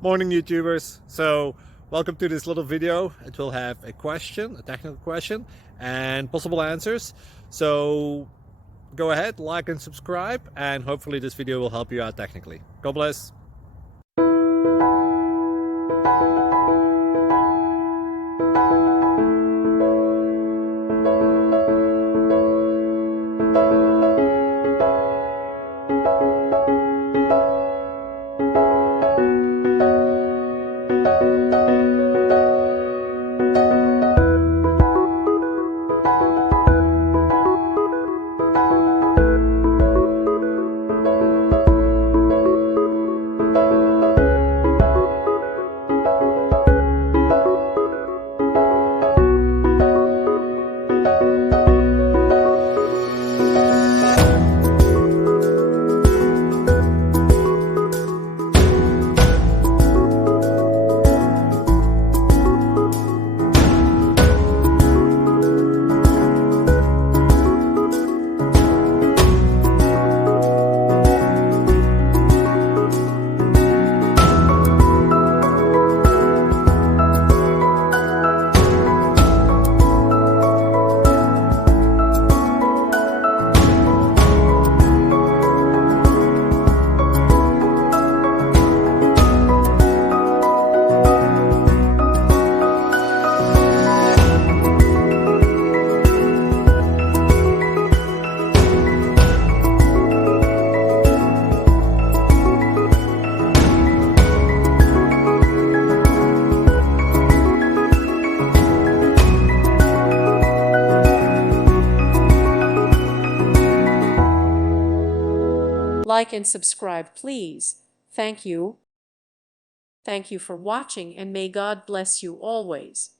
Morning YouTubers. So welcome to this little video. It will have a question, a technical question, and possible answers. So go ahead, like and subscribe, and hopefully this video will help you out technically. God bless. Like and subscribe, please. Thank you. Thank you for watching, and may God bless you always.